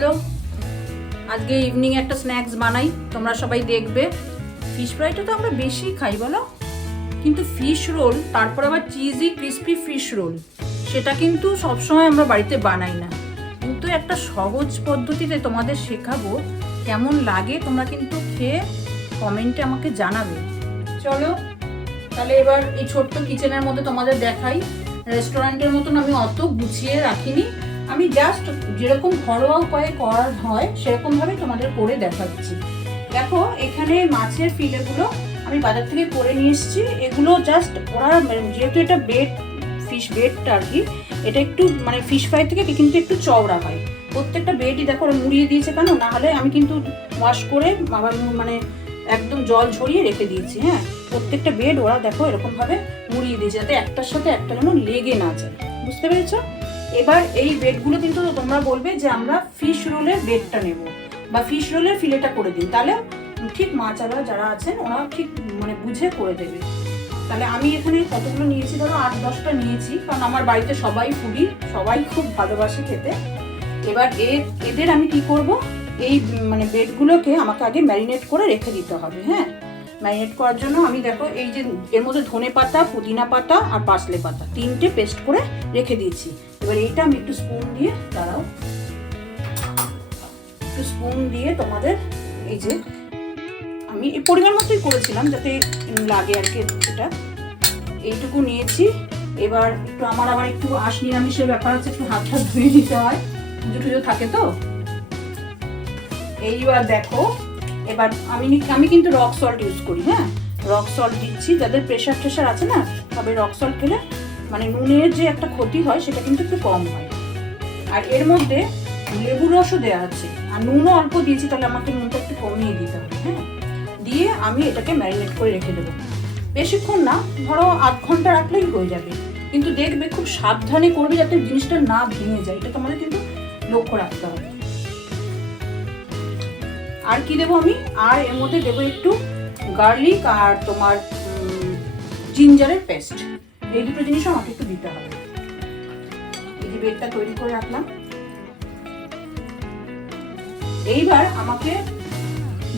চলো আজকে ইভিনিং একটা স্ন্যাক্স বানাই, তোমরা সবাই দেখবে। ফিশ ফ্রাইটা তো আমরা বেশি খাই বলো, কিন্তু ফিশ রোল, তারপর আবার চিজি ক্রিস্পি ফিশ রোল, সেটা কিন্তু সবসময় আমরা বাড়িতে বানাই না। কিন্তু একটা সহজ পদ্ধতিতে তোমাদের শেখাবো, কেমন লাগে তোমরা কিন্তু খেয়ে কমেন্টে আমাকে জানাবে। চলো তাহলে এবার এই ছোট্ট কিচেনের মধ্যে তোমাদের দেখাই। রেস্টুরেন্টের মতন আমি অত গুছিয়ে রাখিনি, আমি জাস্ট যেরকম ঘরোয়া উপায়ে করা হয় সেরকমভাবে তোমাদের করে দেখাচ্ছি। দেখো এখানে মাছের ফিলেগুলো আমি বাজার থেকে করে নিয়ে এসেছি। এগুলো জাস্ট ওরা যেহেতু এটা বেড, ফিশ বেডটা আর কি, এটা একটু মানে ফিশ ফ্রাই থেকে কিন্তু একটু চওড়া হয়। প্রত্যেকটা বেডই দেখো ওরা মুড়িয়ে দিয়েছে, কেন না হলে আমি কিন্তু ওয়াশ করে আবার মানে একদম জল ঝরিয়ে রেখে দিয়েছি। হ্যাঁ, প্রত্যেকটা বেড ওরা দেখো এরকমভাবে মুড়িয়ে দিয়েছে, যাতে একটার সাথে একটা যেন লেগে না যায়। বুঝতে পেরেছো? এবার এই বেডগুলো কিন্তু তোমরা বলবে যে আমরা ফিশ রোলের বেডটা নেব বা ফিশ রোলের ফিলেটা করে দিই, তাহলে ঠিক মাছালা যারা আছেন ওরা ঠিক মানে বুঝে করে দেবে। তাহলে আমি এখানে কতগুলো নিয়েছি, ধরো 8-10টা নিয়েছি, কারণ আমার বাড়িতে সবাই ফুডি, সবাই খুব ভালোবাসে খেতে। এবার এদের আমি কি করব, এই মানে বেডগুলোকে আমাকে আগে ম্যারিনেট করে রেখে দিতে হবে। হ্যাঁ, ম্যারিনেট করার জন্য আমি দেখো এই যে এর মধ্যে ধনে পাতা, পুদিনা পাতা আর পার্সলে পাতা 3টে পেস্ট করে রেখে দিয়েছি। এবার এইটা আমি একটু স্পুন দিয়ে, দাঁড়াও, একটু স্পুন দিয়ে তোমাদের এই যে আমি এই পরিমাণ মতোই করেছিলাম যাতে লাগে আর কি, এটা এইটুকু নিয়েছি। এবার একটু আমার আবার একটু আঁশ নিরামিষের ব্যাপার আছে, একটু হাত ধুয়ে দিতে হয়, পুজো টুজো থাকে তো। এইবার দেখো এবার আমি কিন্তু রক সল্ট ইউজ করি। হ্যাঁ, রক সল্ট দিচ্ছি, যাদের প্রেশার ট্রেশার আছে না, তবে রক সল্ট খেলে মানে নুনের যে একটা ক্ষতি হয় সেটা কিন্তু একটু কম হয়। আর এর মধ্যে লেবুর রসও দেওয়া আছে, আর নুনও অল্প দিয়েছি, তাহলে আমাকে নুনটা একটু কমিয়ে দিতে হবে। হ্যাঁ, দিয়ে আমি এটাকে ম্যারিনেট করে রেখে দেবো। বেশিক্ষণ না, ধরো 8 ঘন্টা রাখলেই হয়ে যাবে, কিন্তু দেখবে খুব সাবধানে করবে যাতে জিনিসটা না ভেঙে যায়, এটা তোমাদের কিন্তু লক্ষ্য রাখতে হবে। আর কি দেবো আমি, আর এর মধ্যে দেবো একটু গার্লিক আর তোমার জিঞ্জারের পেস্ট, এই দুটো জিনিস আমাকে একটু দিতে হবে। এই যে বেডটা তৈরি করে রাখলাম। এইবার আমাকে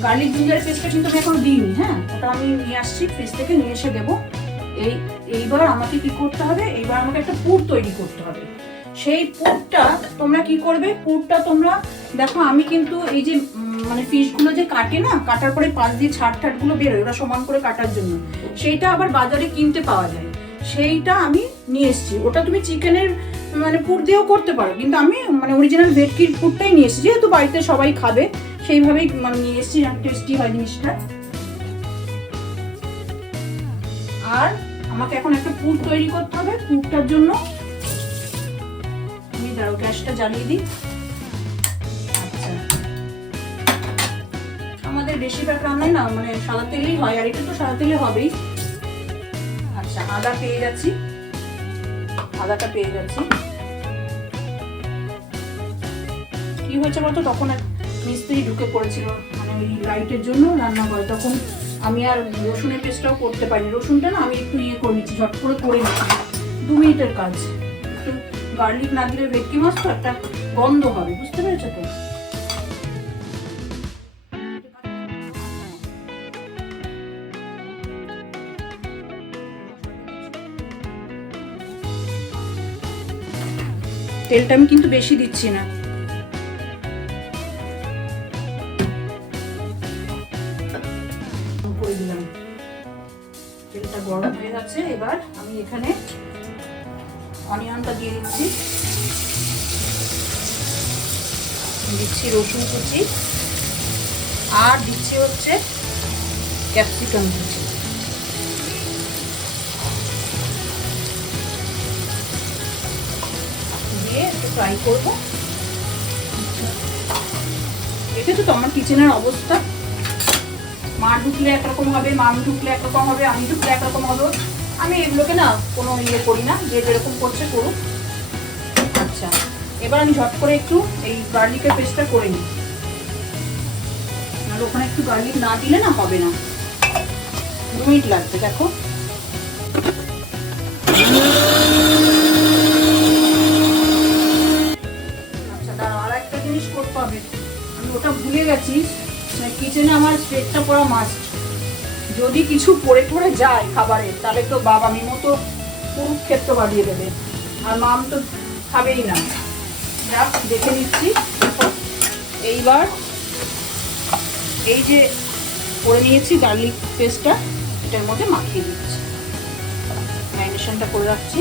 গার্লিক জিঞ্জারের পেস্টটা কিন্তু আমি এখনো দিইনি। হ্যাঁ, ওটা আমি নিয়ে আসছি, ফ্রিজ থেকে নিয়ে এসে দেবো। এইবার আমাকে কি করতে হবে, এইবার আমাকে একটা পুর তৈরি করতে হবে। সেই পুরটা তোমরা কি করবে, পুরটা তোমরা দেখো আমি কিন্তু এই যে মানে ফিশগুলো যে কাটে না, কাটার পরে পাশ দিয়ে ছাড় বেরোয় ওরা সমান করে কাটার জন্য, সেইটা আবার বাজারে কিনতে পাওয়া যায়, সেইটা আমি নিয়ে এসেছি। ওটা তুমি চিকেনের মানে পুর দিয়েও করতে পারো, কিন্তু আমি মানে অরিজিনাল ভেটকির পুরটাই নিয়ে এসেছি, যেহেতু বাড়িতে সবাই খাবে সেইভাবেই মানে নিয়ে এসেছি, টেস্টি হয় জিনিসটা। আর আমাকে এখন একটা পুর তৈরি করতে হবে। পুরটার জন্য আমি দাঁড়াও গ্যাসটা জ্বালিয়ে দিই। আচ্ছা, আমাদের বেশিরভাগ রান্নায় না মানে সাদা তেলেই হয়, আর এটা তো সাদা তেলে হবেই। আচ্ছা, আদা পেয়ে যাচ্ছি, আদাটা পেয়ে যাচ্ছি। কি হয়েছে বলতো, তখন এক মিস্ত্রি ঢুকে পড়েছিল মানে ওই লাইটের জন্য রান্না করে, তখন আমি আর রসুনের পেস্টটাও করতে পারিনি। রসুনটা না আমি একটু করে নিচ্ছি, ঝট করে নিচ্ছি, 2 মিনিটের কাজ। একটু গার্লিক না দিলে ভেটকি মাছ তো একটা গন্ধ হবে, বুঝতে পেরেছো তো? তেলটা আমি কিন্তু বেশি দিচ্ছি না, করে দিলাম। তেলটা গরম হয়ে গেছে, এবার আমি এখানে অনিয়নটা দিয়ে দিচ্ছি, দিচ্ছি রসুন কুচি, আর দিচ্ছি হচ্ছে ক্যাপসিকাম কুচি। দিয়ে একটু ফ্রাই করবো। দেখেছো তো আমার কিচেনের অবস্থা, মা ঢুকলে একরকম হবে, মাম ঢুকলে একরকম হবে, আমি ঢুকলে একরকম হবে। আমি এগুলোকে না কোনো ইয়ে করি না, যে যেরকম করছে করুক। আচ্ছা, এবার আমি ঝট করে একটু এই গার্লিকের পেস্টটা করে নিই, আর ওখানে একটু গার্লিক না দিলে না হবে না, 2 মিনিট লাগবে। দেখো আচ্ছা, দাঁড়াও, আর একটা জিনিস করতে হবে, গেছি, কিচেনে আমার স্প্রেডটা পড়া মাস্ট। যদি কিছু পড়ে পড়ে যায় খাবারে, তাহলে তো বাবা মিমো তো কুরুক্ষেত্র বাড়িয়ে দেবে, আর মাম তো খাবেই না। যাক, দেখে নিচ্ছি। এইবার এই যে করে নিয়েছি গার্লিক পেস্টটা, এটার মধ্যে মাখিয়ে দিচ্ছি, ম্যারিনেশনটা করে রাখছি।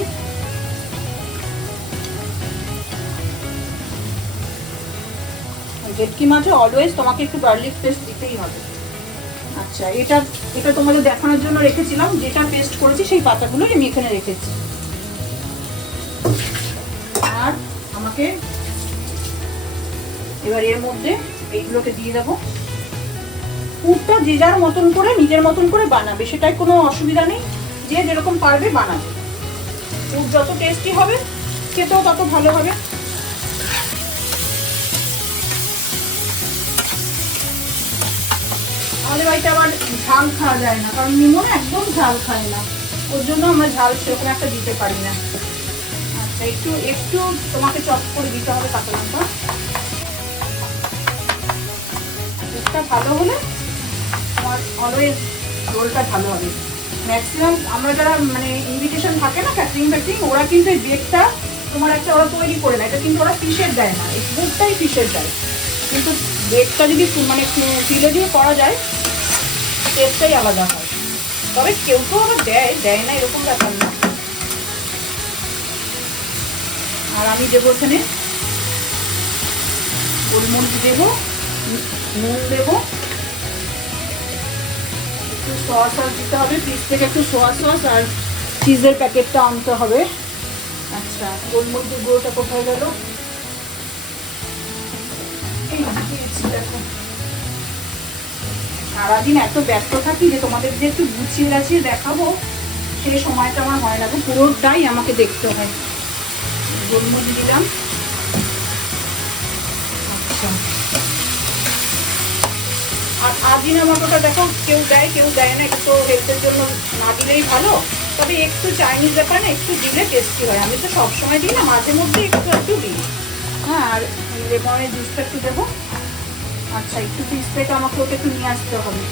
ভেটকি মাছে অলওয়েজ তোমাকে একটু গার্লিক পেস্ট দিতেই হবে। আচ্ছা, এটা তোমাদের দেখানোর জন্য রেখেছিলাম, যেটা পেস্ট করেছি সেই পাতাগুলো আমি এখানে রেখেছি। আর আমাকে এবার এর মধ্যে এইগুলোকে দিয়ে দেবো। পুরটা যে যার মতন করে নিজের মতন করে বানাবে, সেটাই কোনো অসুবিধা নেই, যে যেরকম পারবে বানাবে। পুর যত টেস্টি হবে খেতেও তত ভালো হবে। আমাদের বাড়িতে আবার ঝাল খাওয়া যায় না, কারণ মিমো একদম ঝাল খায় না, ওর জন্য আমরা ঝাল সেরকম একটা দিতে পারি না। আচ্ছা, একটু তোমাকে চপ করে দিতে হবে কাঁচা লঙ্কা। এটা ভালো হলে তোমার অলওয়েজ রোলটা ভালো হবে। ম্যাক্সিমাম আমরা যারা মানে ইনভিটেশন থাকে না ক্যাটারিং, ওরা কিন্তু এই বেগটা তোমার একটা ওরা তৈরি করে না, এটা কিন্তু ওরা ফিশের দেয় না, এই বুকটাই ফিশের দেয়। কিন্তু বেগটা যদি মানে ফিলে দিয়ে করা যায়, টেস্টটাই আলাদা হয়। তবে কেউ তো আবার দেয় না, এরকম ব্যাপার না। আর আমি দেবো এখানে গোলমরিচ দেবো, নুন দেবো, একটু সোয়া সস দিতে হবে, ফ্রিজ থেকে একটু সোয়া সস আর চিজের প্যাকেটটা আনতে হবে। আচ্ছা, গোলমরিচের গুঁড়োটা কোথায় গেল? দেখো, সারাদিন এত ব্যস্ত থাকি যে তোমাদের যে একটু গুছিয়ে গাছিয়ে দেখাবো সেই সময়টা আমার হয় না, পুরোটাই আমাকে দেখতে হয়। গোলমরিচ দিলাম। আচ্ছা, আর আজিনামোটোটা দেখো কেউ দেয় কেউ দেয় না, এটা তো হেলথের জন্য না দিলেই ভালো। তবে একটু চাইনিজ ব্যাপার না, একটু দিলে টেস্টি হয়। আমি তো সবসময় দিই না, মাঝে মধ্যে একটু দিই। হ্যাঁ, আর লেমনের জুসটা একটু দেবো। আচ্ছা, একটু ফ্রিজ থেকে আমাকে ওটা একটু নিয়ে আসতে হবে,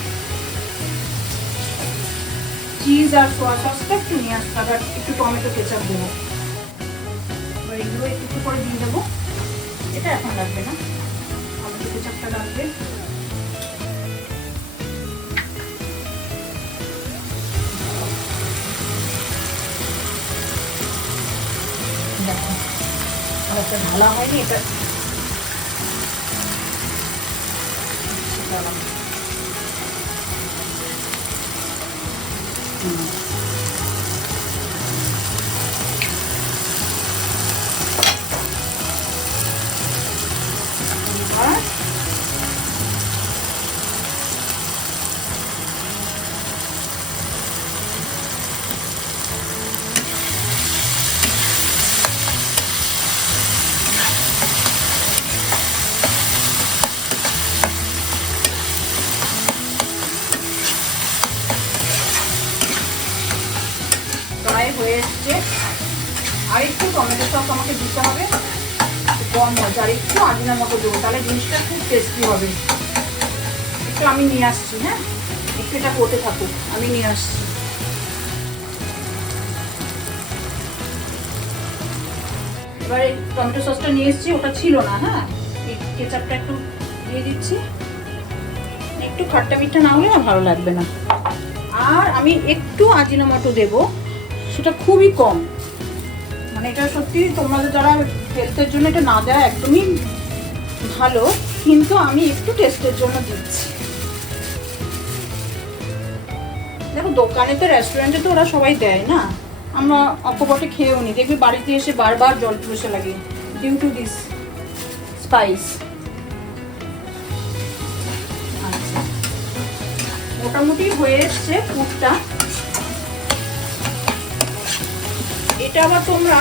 চিজ আর সোয়া সসটা একটু নিয়ে আসতে হবে, আর একটু টমেটো কেচাপ দেবো। এগুলো একটু করে দিয়ে দেবো। এটা এখন লাগবে না, টমেটো কেচাপটা লাগবে। দেখো, একটা ঢালা হয়নি, এটা হয়ে এসছে। আর একটু টমেটো সস আমাকে দিতে হবে, কম হয়েছে, আর একটু আজিনামোটো দেবো, তাহলে জিনিসটা খুব টেস্টি হবে। একটু আমি নিয়ে আসছি, হ্যাঁ, একটু এটা করতে থাকুক, আমি নিয়ে আসছি। এবারে টমেটো সসটা নিয়ে এসছি, ওটা ছিল না। হ্যাঁ, এই কেচাপটা একটু দিয়ে দিচ্ছি, একটু খট্টা মিঠা না হলে না ভালো লাগবে না। আর আমি একটু আজিনামোটো দেবো, সেটা খুবই কম, মানে এটা সত্যি তোমাদের যারা হেলথের জন্য এটা না দেওয়া একদমই ভালো, কিন্তু আমি একটু টেস্টের জন্য দিচ্ছি। দেখো, দোকানেতে রেস্টুরেন্টে তো ওরা সবাই দেয় না, আমরা অকপটে খেয়েও নি, দেখবি বাড়িতে এসে বারবার জল তুলসে লাগে ডিউ টু দিস স্পাইস। আচ্ছা, মোটামুটি হয়ে এসছে পুরটা। এটা আবার তোমরা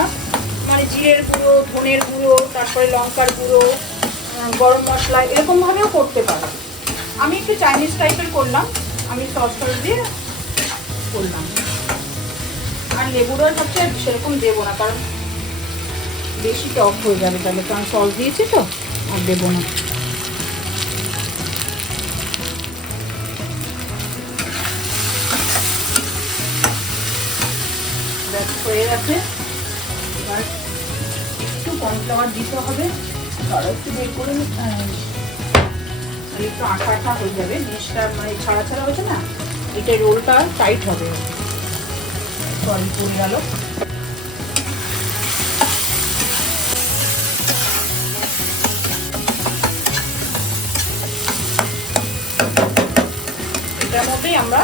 মানে জিরের গুঁড়ো, ধনের গুঁড়ো, তারপরে লঙ্কার গুঁড়ো, গরম মশলা এরকমভাবেও করতে পারো। আমি একটু চাইনিজ টাইপের করলাম, আমি সস দিয়ে করলাম। আর লেবুর রস হচ্ছে সেরকম দেবো না, কারণ বেশি টক হয়ে যাবে তাহলে, কারণ সস দিয়েছি তো, আর দেবো না। হয়ে গেছে। এবার একটু কর্নফ্লাওয়ার দিতে হবে, আরও একটু বের করে তাহলে একটু আঠা আঠা হয়ে যাবে জিনিসটা, মানে ছাড়া ছাড়া হচ্ছে না, এটা রোলটা টাইট হবে। সরি পড়ে গেল। এটার মধ্যেই আমরা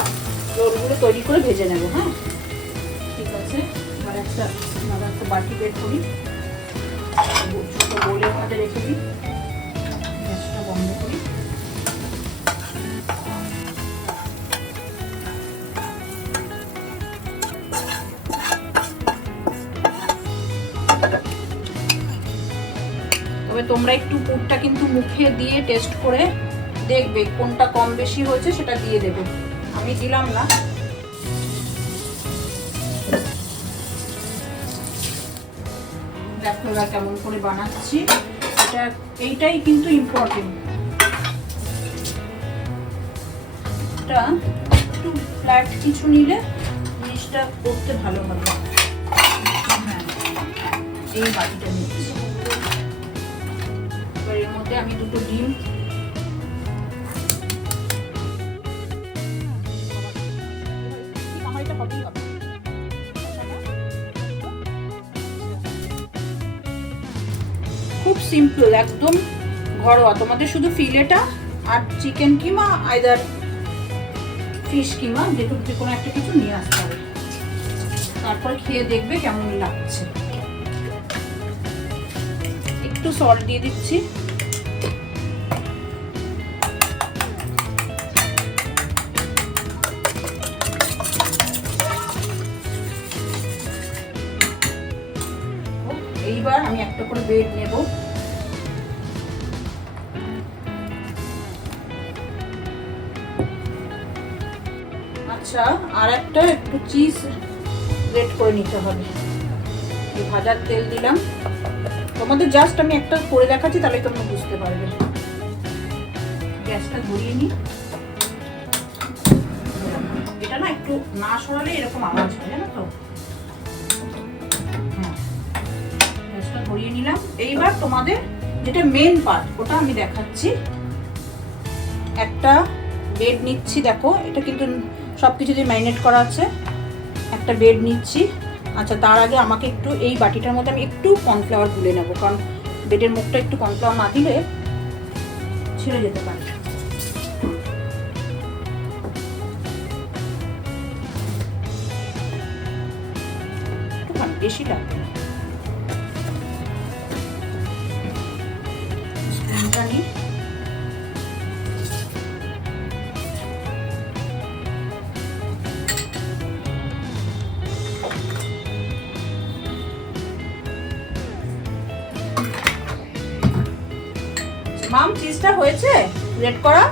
রোলগুলো তৈরি করে ভেজে নেব। হ্যাঁ ঠিক আছে, এবার একটা বাটি বের করি, ছোটো বোলের মধ্যে রেখে দিই, গ্যাসটা বন্ধ করি। তবে তোমরা একটু পুরটা কিন্তু মুখে দিয়ে টেস্ট করে দেখবে, কোনটা কম বেশি হয়েছে সেটা দিয়ে দেবে। আমি দিলাম না। দেখো এবার কেমন করে বানাচ্ছি, এইটাই কিন্তু ইম্পর্টেন্ট। এটা একটু ফ্ল্যাট কিছু নিলে জিনিসটা করতে ভালো হবে। হ্যাঁ এই বাটিটা নিচ্ছি। এবার এর মধ্যে আমি দুটো ডিম, খুব সিম্পল একদম ঘরোয়া। তোমাদের শুধু ফিলেটা আর চিকেন কিমা আইদার ফিশ কিমা যে কোনো একটা কিছু নিয়ে আসতে হবে, তারপরে খেয়ে দেখবে কেমন লাগছে। একটু সল্ট দিয়ে দিচ্ছি। এইবার আমি একটা করে ব্রেড নেব। আচ্ছা আর একটা একটু চিজ গ্রেট করে নিতে হবে। এই ভাজার তেল দিলাম, তোমাদের জাস্ট আমি একটা করে দেখাচ্ছি তাহলে তোমরা বুঝতে পারবে। গ্যাসটা ধরিয়ে নিই। এটা না একটু না সরালে এরকম আওয়াজ হয়, জানো তো। ধরিয়ে নিলাম। এইবার তোমাদের যেটা মেন পার্ট ওটা আমি দেখাচ্ছি। একটা ব্রেড নিচ্ছি, দেখো এটা কিন্তু সবকিছু দিয়ে ম্যারিনেট করা আছে। একটা ব্রেড নিচ্ছি। আচ্ছা তার আগে আমাকে একটু এই বাটিটার মধ্যে আমি একটু কর্নফ্লাওয়ার গুলে নেব, কারণ ব্রেডের মুখটা একটু কর্নফ্লাওয়ার না দিলে ছিঁড়ে যেতে পারে। একটু বেশি লাগবে। মাম চিজটা হয়েছে গ্রেট করা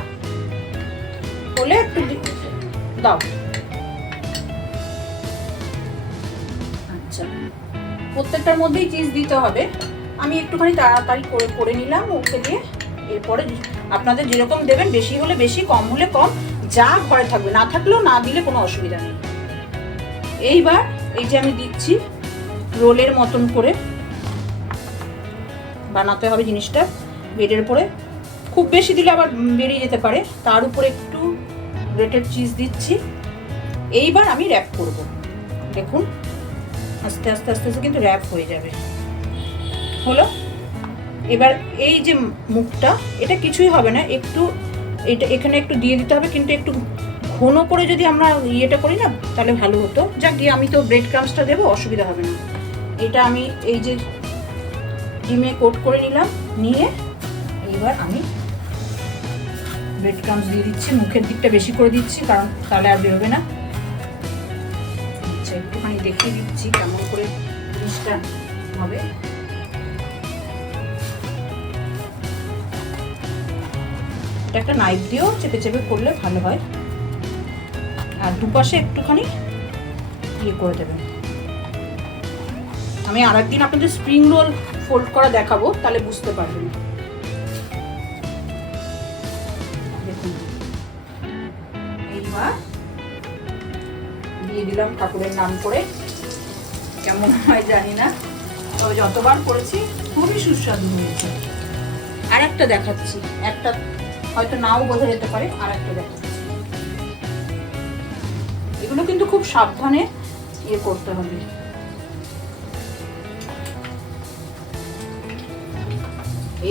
বলে একটু দাও। আচ্ছা প্রত্যেকটার মধ্যেই চিজ দিতে হবে। আমি একটুখানি তাড়াতাড়ি করে নিলাম ওকে দিয়ে। এরপরে আপনাদের যেরকম দেবেন, বেশি হলে বেশি, কম হলে কম, যা ঘরে থাকবে, না থাকলেও না দিলে কোনো অসুবিধা নেই। এইবার এই যে আমি দিচ্ছি, রোলের মতন করে বানাতে হবে জিনিসটা। ব্রেডের উপরে খুব বেশি দিলে আবার বেরিয়ে যেতে পারে। তার উপরে একটু গ্রেটেড চিজ দিচ্ছি। এইবার আমি র্যাপ করব। দেখুন আস্তে আস্তে আস্তে আস্তে কিন্তু র্যাপ হয়ে যাবে। হলো। এবার এই যে মুখটা, এটা কিছুই হবে না, একটু এটা এখানে একটু দিয়ে দিতে হবে, কিন্তু একটু ঘন করে যদি আমরা ইয়েটা করি না তাহলে ভালো হতো। যাক গিয়ে আমি তো ব্রেড ক্রাম্সটা দেবো, অসুবিধা হবে না। এটা আমি এই যে ডিমে কোট করে নিলাম, নিয়ে এইবার আমি ব্রেড ক্রাম্স দিয়ে দিচ্ছি। মুখের দিকটা বেশি করে দিচ্ছি, কারণ তাহলে আর বেরোবে না। আচ্ছা একটুখানি দেখিয়ে দিচ্ছি কেমন করে জিনিসটা হবে। এটা একটা নাইফ দিয়েও চেপে চেপে করলে ভালো হয়। আর দুপাশে একটুখানি ইয়ে করে দেবেন। আমি আরেকদিন আপনাদের স্প্রিং রোল ফোল্ড করা দেখাবো, তাহলে বুঝতে পারবেন। দেখুন এইবার দিয়ে দিলাম ঠাকুরের নাম করে। কেমন হয় জানি না, তবে যতবার করেছি খুবই সুস্বাদু হয়েছে। আর একটা দেখাচ্ছি, একটা হয়তো নাও বোঝা যেতে পারে, আর একটা দেখাচ্ছি। এগুলো কিন্তু খুব সাবধানে ইয়ে করতে হবে।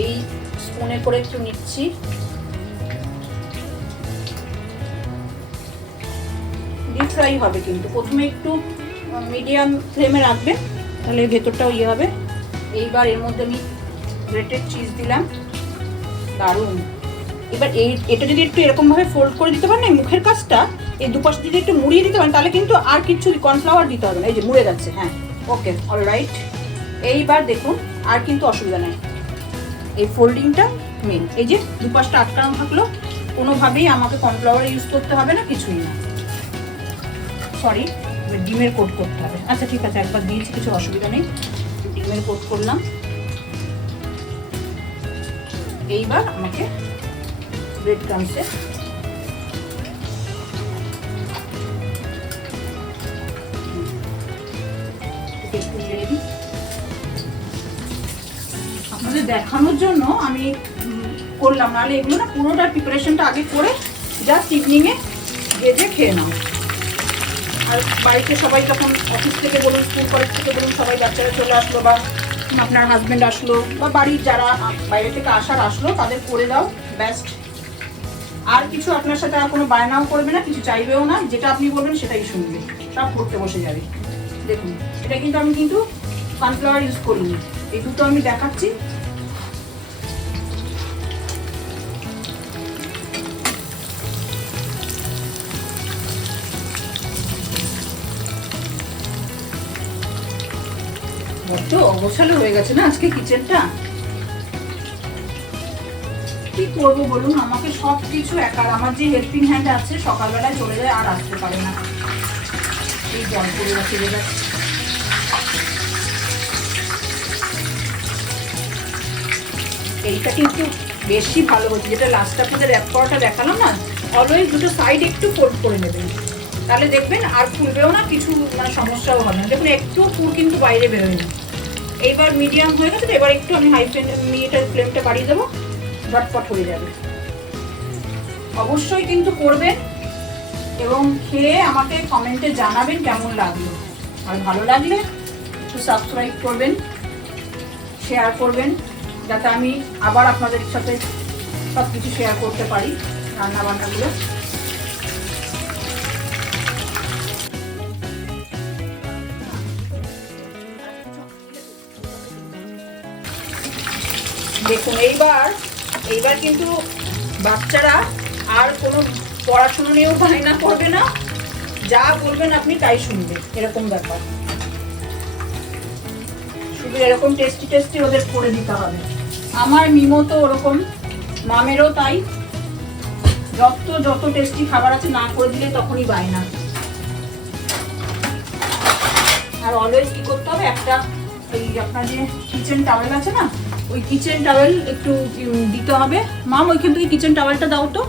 এই স্পুনে করে একটু নিচ্ছি। ডিপ ফ্রাই হবে কিন্তু প্রথমে একটু মিডিয়াম ফ্লেমে রাখবে, তাহলে ভেতরটাও ইয়ে হবে। এইবার এর মধ্যে আমি গ্রেটেড চিজ দিলাম, দারুণ। এবার এটা যদি একটু এরকমভাবে ফোল্ড করে দিতে পারেন, মুখের কাজটা এই দুপাশ যদি একটু মুড়িয়ে দিতে পারেন, তাহলে কিন্তু আর কিছু কর্নফ্লাওয়ার দিতে হবে না। এই যে মুড়ে যাচ্ছে, হ্যাঁ ওকে অলরাইট। এইবার দেখুন আর কিন্তু অসুবিধা নেই, এই ফোল্ডিংটা মেন। এই যে দুপাশটা আটকানো থাকলো, কোনোভাবেই আমাকে কর্নফ্লাওয়ার ইউজ করতে হবে না, কিছুই না। সরি, ডিমের কোট করতে হবে। আচ্ছা ঠিক আছে, একবার দিয়েছি, কিছু অসুবিধা নেই। ডিমের কোট করলাম। এইবার আমাকে ব্রেড ক্রাম্বসে আপনাদের দেখানোর জন্য আমি করলাম, নাহলে এগুলো না পুরোটা প্রিপারেশনটা আগে করে জাস্ট ইভিনিংয়ে ভেজে খেয়ে নাও। আর বাড়িতে সবাই যখন অফিস থেকে বলুন, স্কুল কলেজ থেকে বলুন, সবাই বাচ্চারা চলে আসলো, বা আপনার হাজব্যান্ড আসলো, বা বাড়ির যারা বাইরে থেকে আসলো, তাদের করে দাও, বেস্ট। আর কিছু আপনার সাথে আর কোনো বায়নাও করবে না, কিছু চাইবেও না, যেটা আপনি বলবেন সেটাই শুনবে, সব করতে বসে যাবে। দেখুন এটা কিন্তু আমি কিন্তু কর্নফ্লাওয়ার ইউজ করিনি, এই দুটো আমি দেখাচ্ছি। বড্ড অগোছালো হয়ে গেছে না আজকে কিচেনটা, কি করবো বলুন? আমাকে সব কিছু একা, আমার যে হেল্পিং হ্যান্ড আছে সকালবেলায় চলে যায় আর আসতে পারে না, এই জল পড়ে চলে যাচ্ছে। এইটা কিন্তু বেশি ভালো হচ্ছে, যেটা লাস্ট আপনাদের র্যাপ করাটা দেখালাম না, অলওয়েজ দুটো সাইড একটু ফোল্ড করে নেবেন, তাহলে দেখবেন আর ফুলবেও না, কিছু মানে সমস্যাও হবে না। দেখুন একটু ফুল কিন্তু বাইরে বেরোয় না। এইবার মিডিয়াম হয়ে গেছে, এবার একটু আমি হাই ফ্লেমটা বাড়িয়ে দেবো, ঝটপট হয়ে যাবে। অবশ্যই কিন্তু করবেন এবং খেয়ে আমাকে কমেন্টে জানাবেন কেমন লাগলো। আর ভালো লাগলে একটু সাবস্ক্রাইব করবেন, শেয়ার করবেন, যাতে আমি আবার আপনাদের সাথে সব কিছু শেয়ার করতে পারি, রান্নাবান্নাগুলো। দেখুন এইবার কিন্তু বাচ্চারা আর কোনো পড়াশুনো নিয়েও বায়না করবে না, যা বলবেন আপনি তাই শুনবে, এরকম ব্যাপার। শুধু এরকম টেস্টি ওদের করে দিতে হবে। আমার মিমো তো ওরকম, মামেরও তাই, যত টেস্টি খাবার আছে না করে দিলে তখনই বায়না। আর অলওয়েজ কি করতে হবে, একটা ওই আপনার যে কিচেন টাওয়েল আছে না, ওই কিচেন টাওয়েল একটু দিতে হবে। মাম ওইখান থেকে কিচেন টাওয়েলটা দাও তো।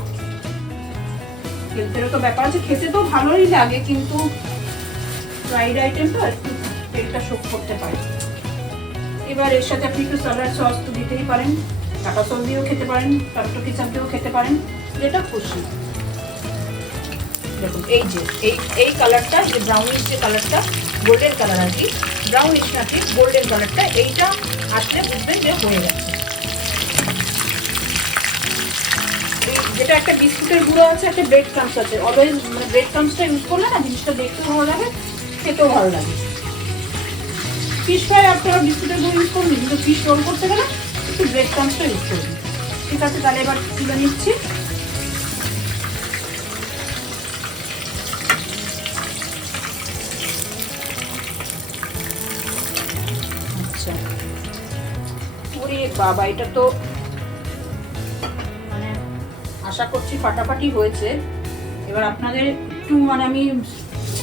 হেলথেরও তো ব্যাপার আছে, খেতে তো ভালোই লাগে, কিন্তু ফ্রাইড আইটেম তো একটু পেটটা শোক করতে পারে। এবার এর সাথে আপনি একটু স্যালাড সস তো দিতেই পারেন, টাটা সস দিয়েও খেতে পারেন, টমেটো কেচাপ দিয়েও খেতে পারেন, যেটা খুশি। দেখুন এই কালারটা, যে ব্রাউনিশ যে কালারটা, গোল্ডেন কালার আর কি, ব্রাউনিশ না ঠিক গোল্ডেন কালারটা, এইটা আসলে বুঝবেন যে হয়ে গেছে। যেটা একটা বিস্কুটের গুঁড়ো আছে, একটা ব্রেড ক্রাম্বস আছে, অলওয়েজ মানে ব্রেড ক্রাম্বসটা ইউজ করলে না জিনিসটা দেখতেও ভালো লাগে, খেতেও ভালো লাগে। ফিশ ফ্রাই আপনারা বিস্কুটের গুঁড়ো ইউজ করুন, কিন্তু ফিশ রোল করতে গেলে একটু ব্রেড ক্রাম্বসটা ইউজ করুন। ঠিক আছে, তাহলে এবার তুলে নিচ্ছি। আচ্ছা, ওরে বাবা, এটা তো মানে আশা করছি ফাটাফাটি হয়েছে। এবার আপনাদের একটু মানে আমি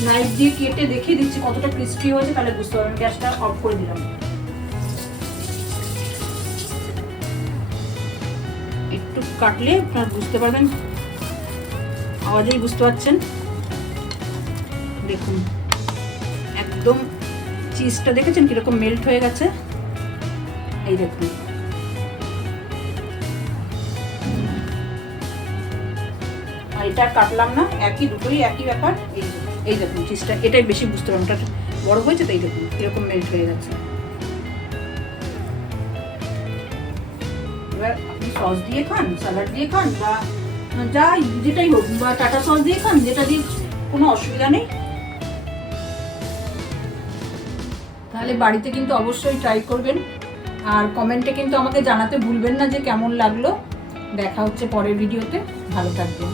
নাইফ দিয়ে কেটে দেখিয়ে দিচ্ছি কতটা ক্রিস্পি হয়েছে, তাহলে বুঝতে পারবেন। গ্যাসটা অফ করে দিলাম। একটু কাটলে আপনারা বুঝতে পারবেন, আওয়াজেই বুঝতে পারছেন। দেখুন একদম চিজটা দেখেছেন কিরকম মেল্ট হয়ে গেছে, এই দেখুন। আর এটা কাটলাম না, একই দুটোই একই ব্যাপার। এই দেখুন চিজটা, এটাই বেশি বুঝতে পারলাম, ওটা বড় হয়েছে তো। এই দেখুন কিরকম মেল্ট হয়ে গেছে। এবার আপনি সস দিয়ে খান, স্যালাড দিয়ে খান, বা যা যেটাই হোক, বা টাটা সস দিয়ে খান, যেটা দিয়ে কোনো অসুবিধা নেই। তাহলে বাড়িতে কিন্তু অবশ্যই ট্রাই করবেন, আর কমেন্টে কিন্তু আমাকে জানাতে ভুলবেন না যে কেমন লাগলো। দেখা হচ্ছে পরের ভিডিওতে, ভালো থাকবেন।